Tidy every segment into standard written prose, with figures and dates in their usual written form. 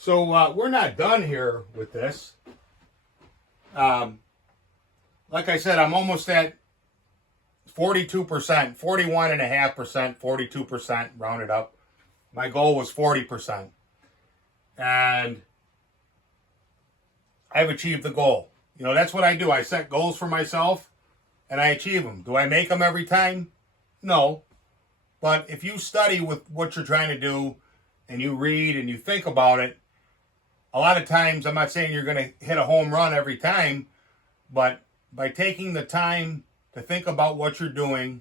So we're not done here with this. Like I said, I'm almost at 42%, 41.5%, 42% rounded up. My goal was 40%. And I've achieved the goal. You know, that's what I do. I set goals for myself and I achieve them. Do I make them every time? No. But if you study with what you're trying to do and you read and you think about it, a lot of times, I'm not saying you're going to hit a home run every time, but by taking the time to think about what you're doing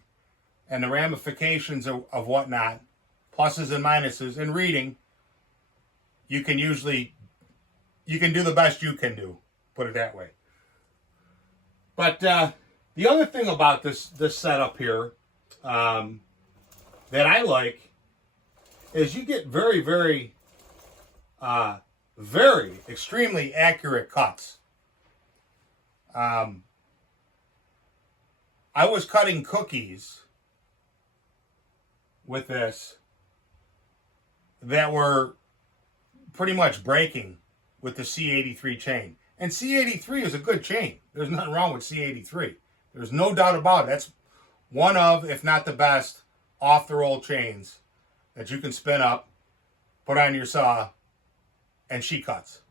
and the ramifications of whatnot, pluses and minuses, and reading, you can do the best you can do, put it that way. But the other thing about this setup here that I like is you get very, very, very extremely accurate cuts. I was cutting cookies with this that were pretty much breaking with the C83 chain. And C83 is a good chain. There's nothing wrong with C83. There's no doubt about it. That's one of, if not the best, off-the-roll chains that you can spin up, put on your saw, and she cuts.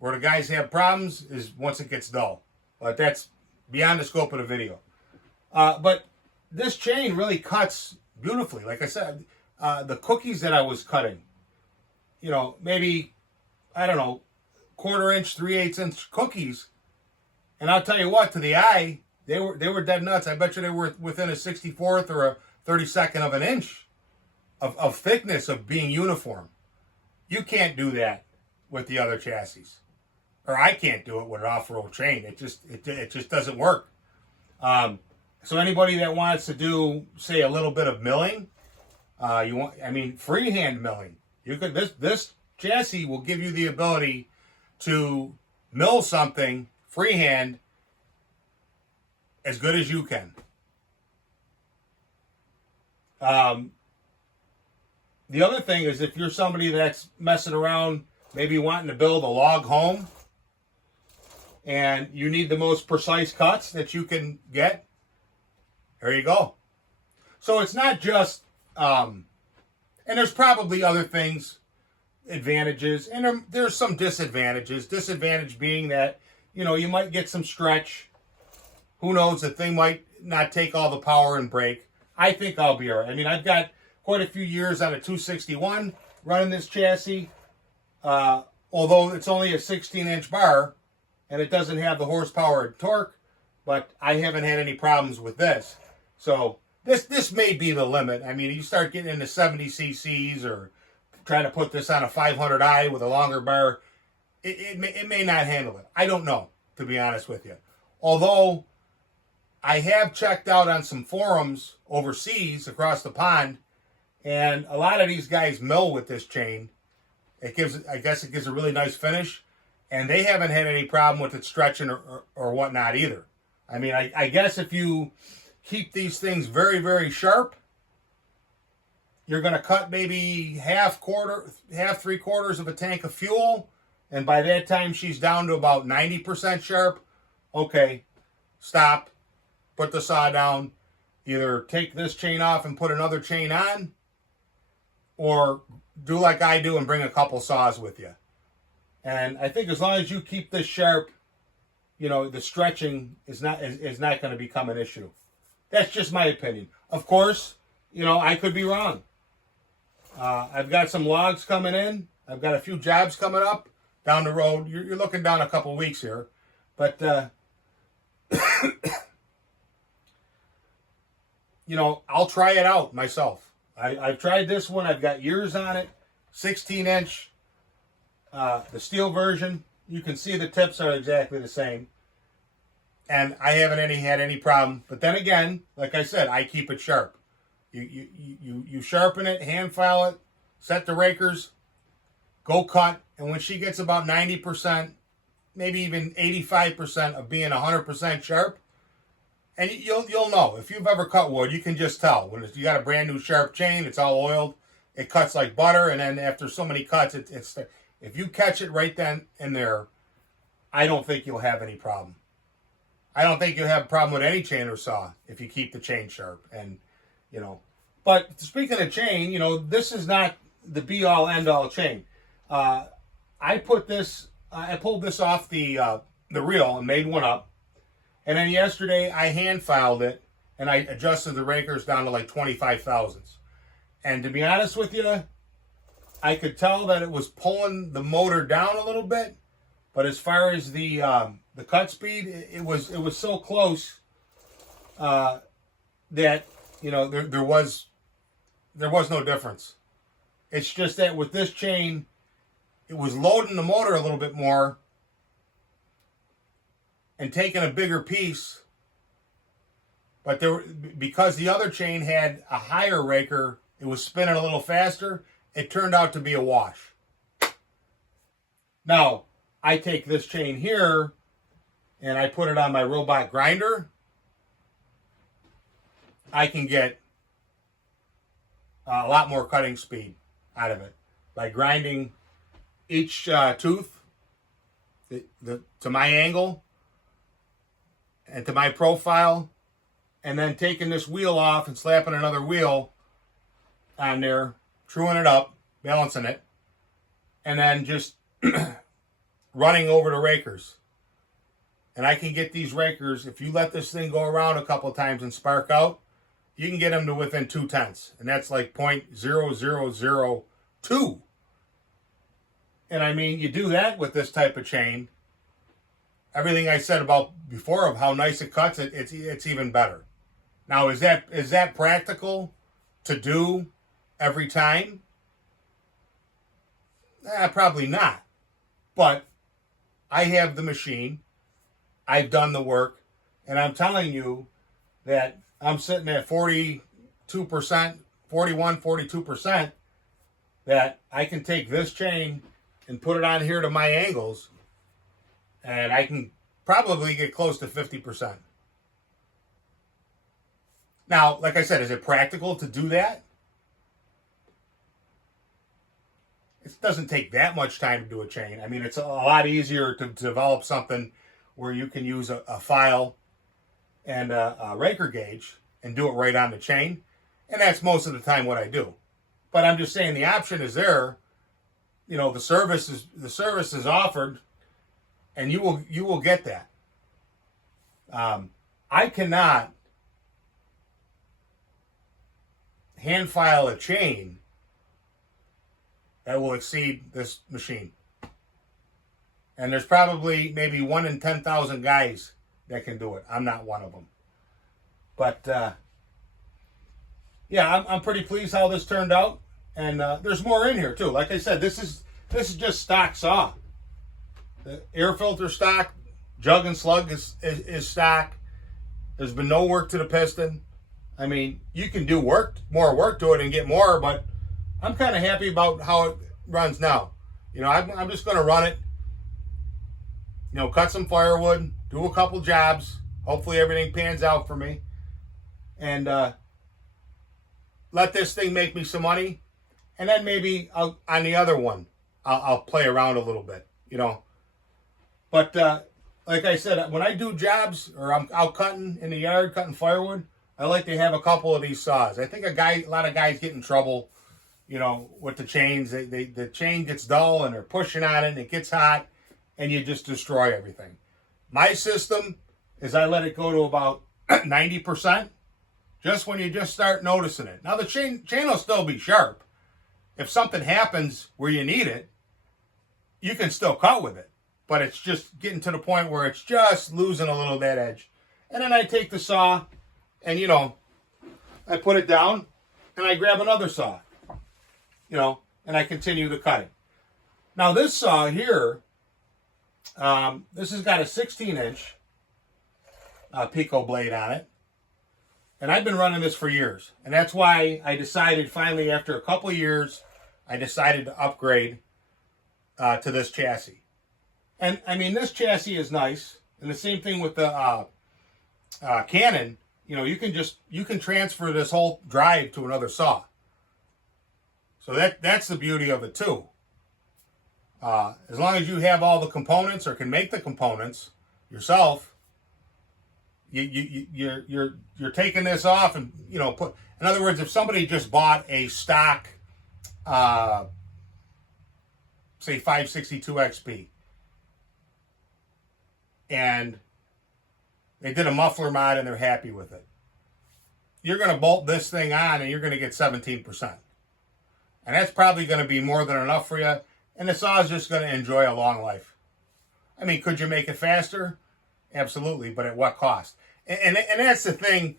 Where the guys have problems is once it gets dull. But that's beyond the scope of the video. But this chain really cuts beautifully. Like I said, the cookies that I was cutting, you know, maybe, I don't know, 1/4 inch, 3/8 inch cookies. And I'll tell you what, to the eye, they were dead nuts. I bet you they were within a 64th or a 32nd of an inch of thickness of being uniform. You can't do that with the other chassis. Or I can't do it with an off-roll chain. It just doesn't work. So anybody that wants to do, say, a little bit of milling, freehand milling. You could this chassis will give you the ability to mill something freehand as good as you can. The other thing is if you're somebody that's messing around, maybe wanting to build a log home, and you need the most precise cuts that you can get, there you go. So it's not just, and there's probably other things, advantages, and there's some disadvantages. Disadvantage being that, you know, you might get some stretch. Who knows, the thing might not take all the power and break. I think I'll be all right. I mean, I've got quite a few years on a 261 running this chassis. Although it's only a 16-inch bar, and it doesn't have the horsepower and torque, but I haven't had any problems with this. So this may be the limit. I mean, you start getting into 70 cc's or trying to put this on a 500i with a longer bar, it may not handle it. I don't know, to be honest with you. Although I have checked out on some forums overseas across the pond, and a lot of these guys mill with this chain. I guess it gives a really nice finish, and they haven't had any problem with it stretching or whatnot either. I mean, I guess if you keep these things very, very sharp, you're going to cut maybe half, 3/4 of a tank of fuel, and by that time she's down to about 90% sharp. Okay, stop, put the saw down, either take this chain off and put another chain on, or do like I do and bring a couple saws with you. And I think as long as you keep this sharp, you know, the stretching is not going to become an issue. That's just my opinion. Of course, you know, I could be wrong. I've got some logs coming in. I've got a few jobs coming up down the road. You're looking down a couple weeks here. But, you know, I'll try it out myself. I've tried this one. I've got years on it. 16-inch. The steel version. You can see the tips are exactly the same. And I haven't had any problem. But then again, like I said, I keep it sharp. You sharpen it, hand file it, set the rakers, go cut, and when she gets about 90%, maybe even 85% of being 100% sharp, and you'll know. If you've ever cut wood, you can just tell. When you got a brand new sharp chain, it's all oiled, it cuts like butter, and then after so many cuts, if you catch it right then and there, I don't think you'll have any problem. I don't think you'll have a problem with any chain or saw if you keep the chain sharp. And, you know, but speaking of chain, you know, this is not the be all end all chain. I pulled this off the reel and made one up. And then yesterday I hand filed it and I adjusted the rakers down to like 25 thousandths. And to be honest with you, I could tell that it was pulling the motor down a little bit. But as far as the cut speed, it was so close that, you know, there was no difference. It's just that with this chain, it was loading the motor a little bit more and taking a bigger piece. But because the other chain had a higher raker, it was spinning a little faster. It turned out to be a wash. Now, I take this chain here and I put it on my robot grinder. I can get a lot more cutting speed out of it by grinding each tooth to my angle and to my profile, and then taking this wheel off and slapping another wheel on there, truing it up, balancing it, and then just running over the rakers. And I can get these rakers, if you let this thing go around a couple of times and spark out, you can get them to within 0.2, and that's like 0.0002. And I mean, you do that with this type of chain, everything I said about before of how nice it cuts, it's even better. Now, is that practical to do every time? Probably not. But I have the machine, I've done the work, and I'm telling you that I'm sitting at 42%, 42%, that I can take this chain and put it on here to my angles, and I can probably get close to 50%. Now, like I said, is it practical to do that? It doesn't take that much time to do a chain. I mean, it's a lot easier to develop something where you can use a file and a raker gauge and do it right on the chain. And that's most of the time what I do. But I'm just saying the option is there. You know, the service is offered, and you will get that. I cannot hand file a chain that will exceed this machine. And there's probably maybe 1 in 10,000 guys that can do it. I'm not one of them. But yeah, I'm pretty pleased how this turned out. And there's more in here too. Like I said, this is just stock saw. The air filter stock, jug and slug is stock. There's been no work to the piston. I mean, you can do more work to it and get more, but I'm kind of happy about how it runs now. You know, I'm just going to run it, you know, cut some firewood, do a couple jobs. Hopefully everything pans out for me. And let this thing make me some money. And then maybe on the other one, I'll play around a little bit, you know. But like I said, when I do jobs or I'm out cutting in the yard, cutting firewood, I like to have a couple of these saws. I think a lot of guys get in trouble, you know, with the chains. The chain gets dull and they're pushing on it and it gets hot and you just destroy everything. My system is I let it go to about 90%, just when you just start noticing it. Now the chain will still be sharp. If something happens where you need it, you can still cut with it. But it's just getting to the point where it's just losing a little of that edge. And then I take the saw and, you know, I put it down and I grab another saw, you know, and I continue the cutting. Now this saw here, this has got a 16-inch Pico blade on it. And I've been running this for years. And that's why I decided finally, after a couple of years, I decided to upgrade to this chassis. And I mean, this chassis is nice. And the same thing with the Canon. You know, you can transfer this whole drive to another saw. So that's the beauty of it too. As long as you have all the components or can make the components yourself, you're taking this off and put. In other words, if somebody just bought a stock, say 562 XP, and they did a muffler mod and they're happy with it, you're going to bolt this thing on and you're going to get 17%. And that's probably going to be more than enough for you. And the saw is just going to enjoy a long life. I mean, could you make it faster? Absolutely, but at what cost? And that's the thing,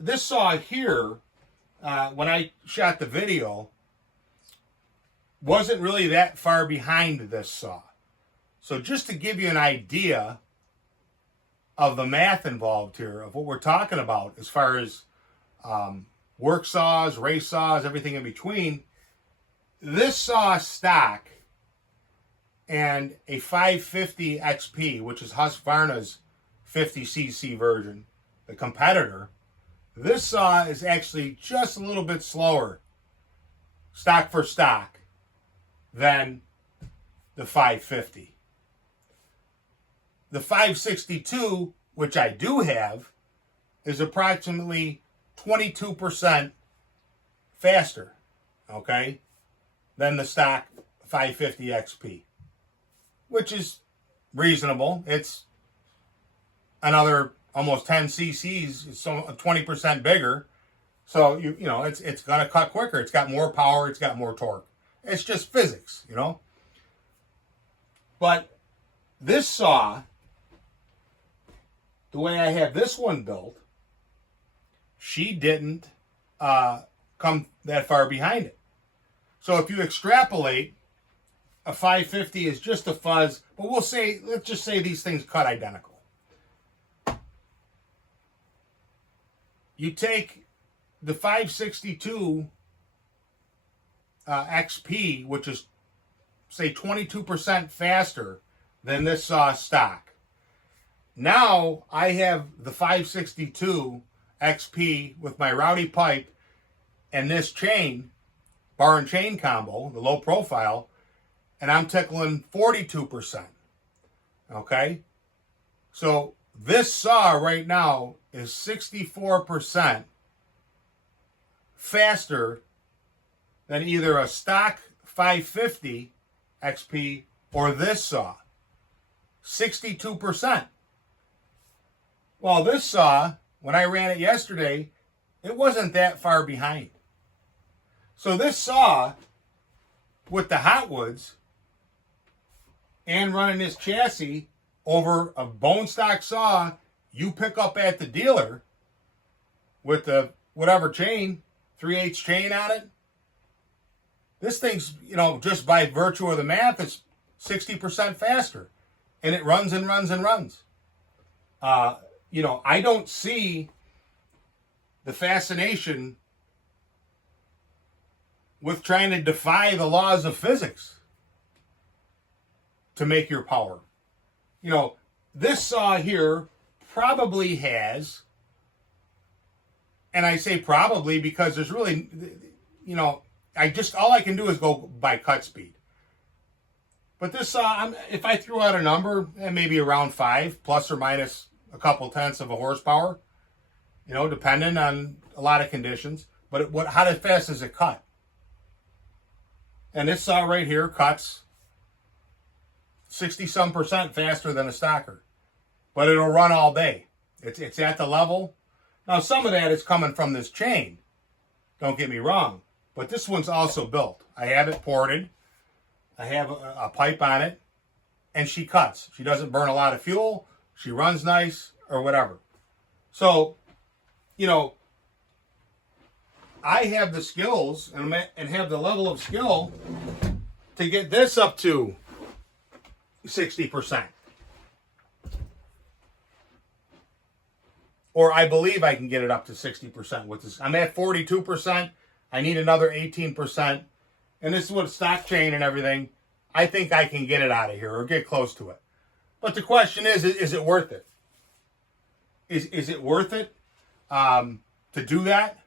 this saw here, when I shot the video, wasn't really that far behind this saw. So just to give you an idea of the math involved here, of what we're talking about as far as work saws, race saws, everything in between, this saw stock and a 550 XP, which is Husqvarna's 50cc version, the competitor, this saw is actually just a little bit slower, stock for stock, than the 550. The 562, which I do have, is approximately 22% faster, okay, than the stock 550 XP, which is reasonable. It's another almost 10 cc's, it's 20% bigger. So it's going to cut quicker. It's got more power. It's got more torque. It's just physics, But this saw, the way I have this one built, she didn't come that far behind it. So if you extrapolate, a 550 is just a fuzz, but let's just say these things cut identical. You take the 562 XP, which is, say, 22% faster than this saw stock. Now I have the 562 XP with my rowdy pipe and this chain, bar and chain combo, the low profile, and I'm tickling 42%. Okay? So this saw right now is 64% faster than either a stock 550 XP or this saw. 62%. Well, this saw, when I ran it yesterday, it wasn't that far behind. So this saw, with the Hotwoods, and running this chassis over a bone stock saw you pick up at the dealer with the whatever chain, 3/8 chain on it, this thing's, just by virtue of the math, it's 60% faster. And it runs and runs and runs. I don't see the fascination with trying to defy the laws of physics to make your power. This saw here probably has, and I say probably because there's really, all I can do is go by cut speed. But this saw, if I threw out a number, maybe around 5, plus or minus a couple tenths of a horsepower, depending on a lot of conditions. But how fast does it cut? And this saw right here cuts 60-some% faster than a stocker. But it'll run all day. It's at the level. Now, some of that is coming from this chain. Don't get me wrong. But this one's also built. I have it ported. I have a pipe on it. And she cuts. She doesn't burn a lot of fuel. She runs nice or whatever. So, I have the skills and have the level of skill to get this up to 60%. Or I believe I can get it up to 60% with this. I'm at 42%. I need another 18%. And this is with stock chain and everything. I think I can get it out of here or get close to it. But the question is it worth it? Is it worth it to do that?